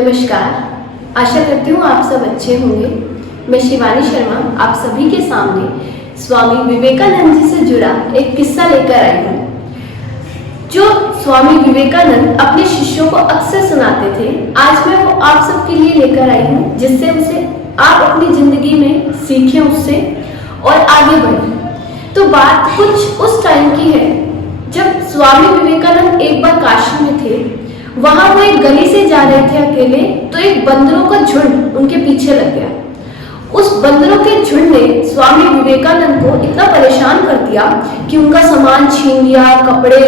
नमस्कार, आशा करती हूँ आप सब अच्छे होंगे। मैं शिवानी शर्मा आप सभी के सामने स्वामी विवेकानंद जी से जुड़ा एक किस्सा लेकर आई हूँ जो स्वामी विवेकानंद अपने शिष्यों को अक्सर सुनाते थे। आज मैं वो आप सबके लिए लेकर आई हूँ जिससे उसे आप अपनी जिंदगी में सीखें उससे और आगे बढ़ें। तो बात कुछ उस टाइम की है जब स्वामी विवेकानंद एक बार काशी में थे। वहां वो एक गली से जा रहे थे अकेले, तो एक बंदरों का झुंड उनके पीछे लग गया। उस बंदरों के झुंड ने स्वामी विवेकानंद को इतना परेशान कर दिया कि उनका सामान छीन लिया, कपड़े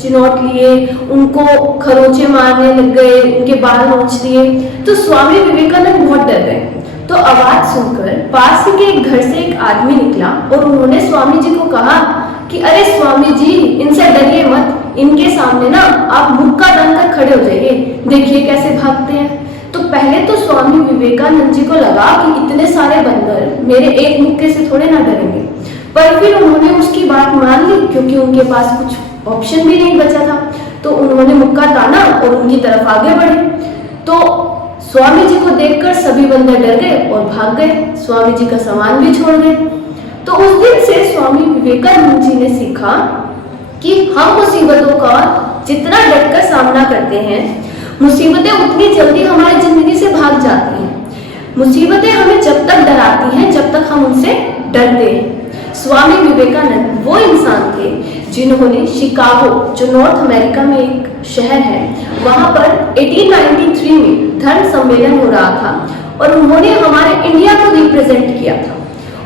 चिनौट लिए, उनको खरोंचे मारने लग गए, उनके बाल नोच दिए। तो स्वामी विवेकानंद बहुत डर गए। तो आवाज सुनकर पास ही के एक घर से एक आदमी निकला और उन्होंने स्वामी जी को कहा कि अरे स्वामी जी, इनसे डरिए मत, इनके सामने ना आप मुक्का बनकर खड़े हो जाइए, देखिए कैसे भागते हैं। तो पहले तो स्वामी विवेकानंद जी को लगा कि इतने सारे बंदर मेरे एक मुक्के से थोड़े ना डरेंगे, पर फिर उन्होंने उसकी बात मान ली क्योंकि उनके पास कुछ ऑप्शन भी नहीं बचा था। तो उन्होंने मुक्का ताना और उनकी तरफ आगे बढ़े। तो स्वामी जी को देखकर सभी बंदर डर गए और भाग गए, स्वामी जी का सामान भी छोड़ गए। तो उस दिन से स्वामी विवेकानंद जी ने सीखा कि हम मुसीबतों का जितना डटकर सामना करते हैं, मुसीबतें उतनी जल्दी हमारी जिंदगी से भाग जाती हैं। मुसीबतें हमें जब तक डराती हैं जब तक हम उनसे डरते हैं। स्वामी विवेकानंद वो इंसान थे जिन्होंने शिकागो, जो नॉर्थ अमेरिका में एक शहर है, वहां पर 1893 में धर्म सम्मेलन हो रहा था और उन्होंने हमारे इंडिया को रिप्रेजेंट किया था।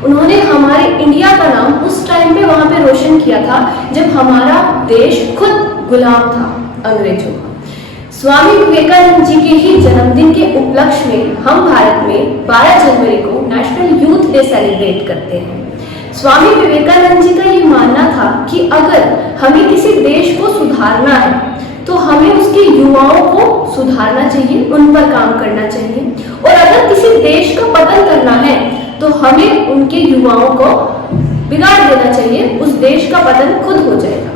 उन्होंने हमारे इंडिया का नाम उस टाइम पे वहां पे रोशन किया था जब हमारा देश खुद गुलाम था अंग्रेजों का। स्वामी विवेकानंद जी के ही जन्मदिन के उपलक्ष्य में हम भारत में 12 जनवरी को नेशनल यूथ डे सेलिब्रेट करते हैं। स्वामी विवेकानंद जी का ये मानना था कि अगर हमें किसी देश को सुधारना है तो हमें उसके युवाओं को सुधारना चाहिए, उन पर काम करना चाहिए, और अगर किसी देश का पतन करना है तो हमें उनके युवाओं को बिगाड़ देना चाहिए, उस देश का पतन खुद हो जाएगा।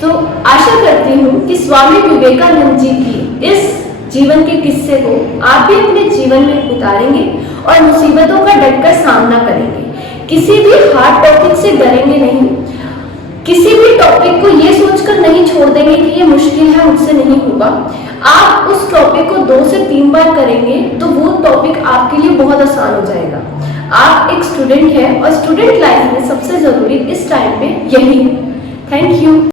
तो आशा करती हूँ कि स्वामी विवेकानंद जी की इस जीवन के किस्से को आप भी अपने जीवन में उतारेंगे और मुसीबतों का डटकर सामना करेंगे। किसी भी हार्ड टॉपिक से डरेंगे नहीं, किसी भी टॉपिक को ये सोचकर नहीं छोड़ देंगे कि ये मुश्किल है, मुझसे नहीं होगा। आप उस टॉपिक को 2 से 3 बार करेंगे तो वो टॉपिक आपके लिए बहुत आसान हो जाएगा। आप एक स्टूडेंट हैं और स्टूडेंट लाइफ में सबसे जरूरी इस टाइम पे यही है। Thank you.